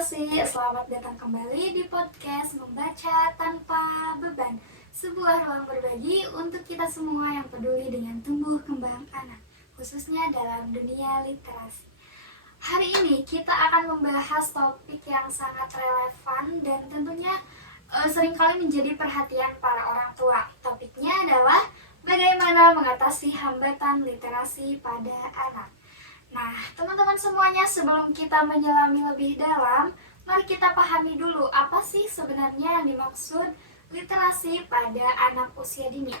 literasi, selamat datang kembali di podcast Membaca Tanpa Beban. Sebuah ruang berbagi untuk kita semua yang peduli dengan tumbuh kembang anak, khususnya dalam dunia literasi. Hari ini kita akan membahas topik yang sangat relevan dan tentunya seringkali menjadi perhatian para orang tua. Topiknya adalah bagaimana mengatasi hambatan literasi pada anak. Nah, teman-teman semuanya, sebelum kita menyelami lebih dalam, mari kita pahami dulu apa sih sebenarnya yang dimaksud literasi pada anak usia dini.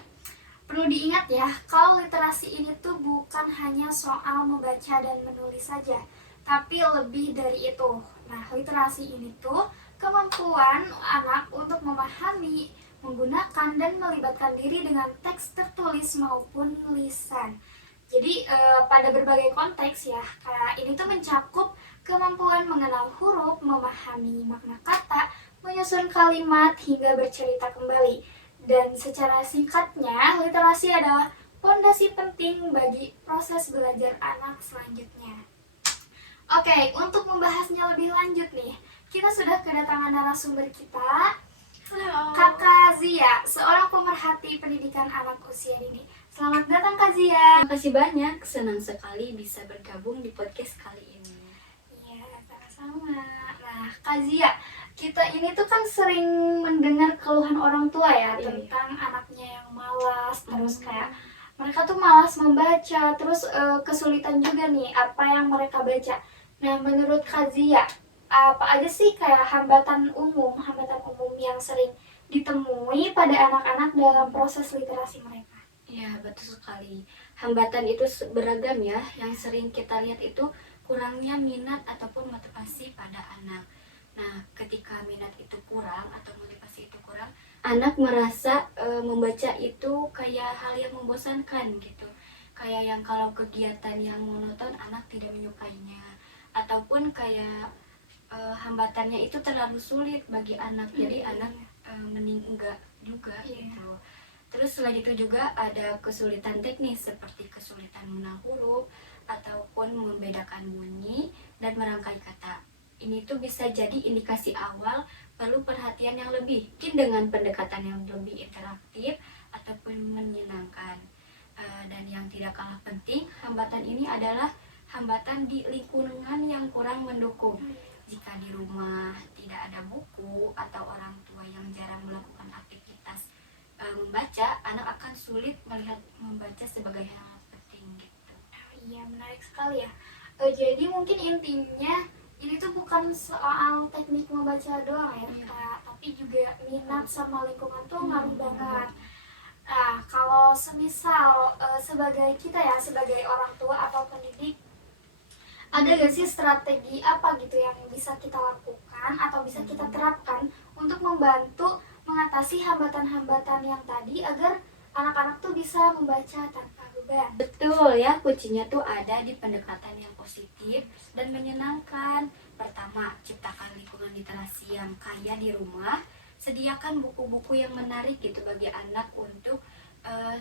Perlu diingat ya, kalau literasi ini tuh bukan hanya soal membaca dan menulis saja, tapi lebih dari itu. Nah, literasi ini tuh kemampuan anak untuk memahami, menggunakan, dan melibatkan diri dengan teks tertulis maupun lisan. Jadi pada berbagai konteks ya, kayak ini tuh mencakup kemampuan mengenal huruf, memahami makna kata, menyusun kalimat, hingga bercerita kembali. Dan secara singkatnya, literasi adalah fondasi penting bagi proses belajar anak selanjutnya. Oke, untuk membahasnya lebih lanjut nih, kita sudah kedatangan narasumber kita, Kakak Zia, seorang pemerhati pendidikan anak usia dini. Selamat datang Kak Zia. Terima kasih banyak, senang sekali bisa bergabung di podcast kali ini. Iya, sama-sama. Nah, Kak Zia, kita ini tuh kan sering mendengar keluhan orang tua ya tentang anaknya yang malas, terus kayak mereka tuh malas membaca, terus kesulitan juga nih apa yang mereka baca. Nah, menurut Kak Zia, apa aja sih kayak hambatan umum yang sering ditemui pada anak-anak dalam proses literasi mereka? Ya, betul sekali. Hambatan itu beragam ya. Yang sering kita lihat itu kurangnya minat ataupun motivasi pada anak. Nah, ketika minat itu kurang atau motivasi itu kurang, anak merasa membaca itu kayak hal yang membosankan gitu. Kayak yang kalau kegiatan yang monoton anak tidak menyukainya. Ataupun kayak hambatannya itu terlalu sulit bagi anak. Jadi anak mending enggak juga gitu. Terus selain itu juga ada kesulitan teknis seperti kesulitan mengenal huruf ataupun membedakan bunyi dan merangkai kata. Ini tuh bisa jadi indikasi awal perlu perhatian yang lebih, mungkin dengan pendekatan yang lebih interaktif ataupun menyenangkan. Dan yang tidak kalah penting, hambatan ini adalah hambatan di lingkungan yang kurang mendukung. Jika di rumah tidak ada buku atau orang tua yang jarang melakukan aktivitas membaca, anak akan sulit melihat membaca sebagai hal penting gitu. Iya, menarik sekali ya. Jadi mungkin intinya ini tuh bukan soal teknik membaca doang ya, tapi juga minat sama lingkungan tuh ngaruh banget. Nah, kalau semisal sebagai kita ya, sebagai orang tua atau pendidik, ada gak sih strategi apa gitu yang bisa kita lakukan atau bisa kita terapkan untuk membantu mengatasi hambatan-hambatan yang tadi agar anak-anak tuh bisa membaca tanpa beban? Betul ya, kuncinya tuh ada di pendekatan yang positif dan menyenangkan. Pertama, ciptakan lingkungan literasi yang kaya di rumah. Sediakan buku-buku yang menarik gitu bagi anak untuk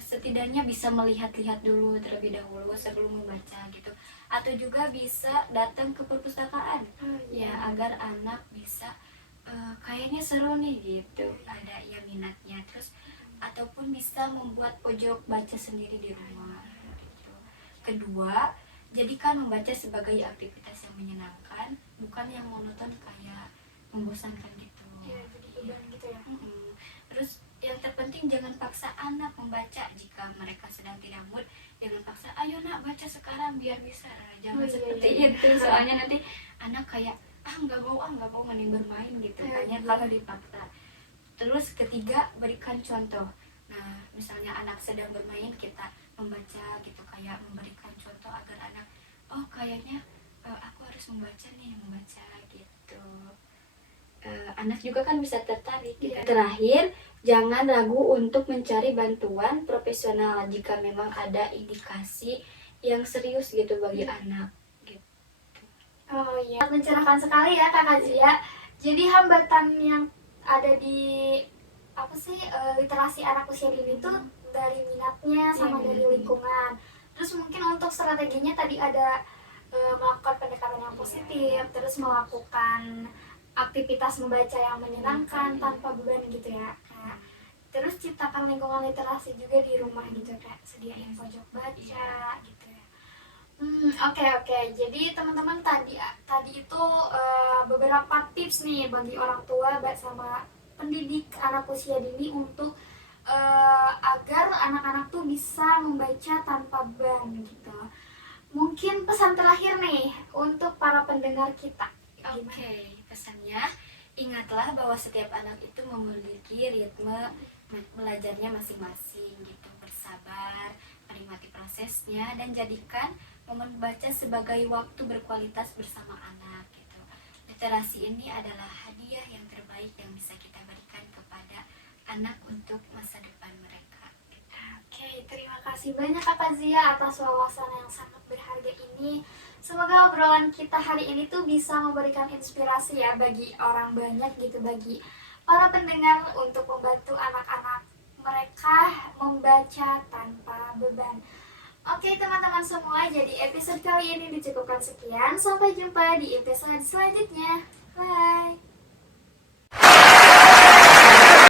setidaknya bisa melihat-lihat dulu terlebih dahulu sebelum membaca gitu. Atau juga bisa datang ke perpustakaan ya agar anak bisa kayaknya seru nih gitu, ada ya minatnya. Terus ataupun bisa membuat pojok baca sendiri di rumah gitu. Kedua, jadikan membaca sebagai aktivitas yang menyenangkan, bukan yang monoton kayak membosankan gitu. Ya, jadi beban gitu ya. Terus yang terpenting jangan paksa anak membaca. Jika mereka sedang tidak mood, jangan paksa, ayo nak baca sekarang biar bisa. Jangan seperti itu, soalnya nanti anak kayak nggak mau mending bermain gitu banyak kalau dipaksa. Terus ketiga, berikan contoh. Nah, misalnya anak sedang bermain, kita membaca gitu, kayak memberikan contoh agar anak, oh kayaknya aku harus membaca gitu. Anak juga kan bisa tertarik gitu. Terakhir, jangan ragu untuk mencari bantuan profesional jika memang ada indikasi yang serius gitu bagi anak gitu. Oh iya, mencerahkan sekali ya Kakak Zia. Jadi hambatan yang ada di literasi anak usia dini itu dari minatnya sama dari lingkungan. Terus mungkin untuk strateginya tadi ada melakukan pendekatan yang positif, terus melakukan aktivitas membaca yang menyenangkan tanpa beban gitu ya. Kayak terus ciptakan lingkungan literasi juga di rumah gitu, kayak sediain pojok baca gitu ya. Oke. Jadi teman-teman tadi itu beberapa tips nih bagi orang tua sama pendidik anak usia dini untuk agar anak-anak tuh bisa membaca tanpa beban gitu. Mungkin pesan terakhir nih untuk para pendengar kita. Oke, pesannya ingatlah bahwa setiap anak itu memiliki ritme belajarnya masing-masing gitu. Bersabar, menikmati prosesnya, dan jadikan momen baca sebagai waktu berkualitas bersama anak gitu. Literasi ini adalah hadiah yang terbaik yang bisa kita berikan kepada anak untuk masa depan mereka. Oke, terima kasih banyak Kak Zia atas wawasan yang sangat berharga ini. Semoga obrolan kita hari ini tuh bisa memberikan inspirasi ya bagi orang banyak gitu, bagi para pendengar untuk membantu anak-anak mereka membaca tanpa beban. Oke teman-teman semua, jadi episode kali ini dicukupkan sekian. Sampai jumpa di episode selanjutnya. Bye!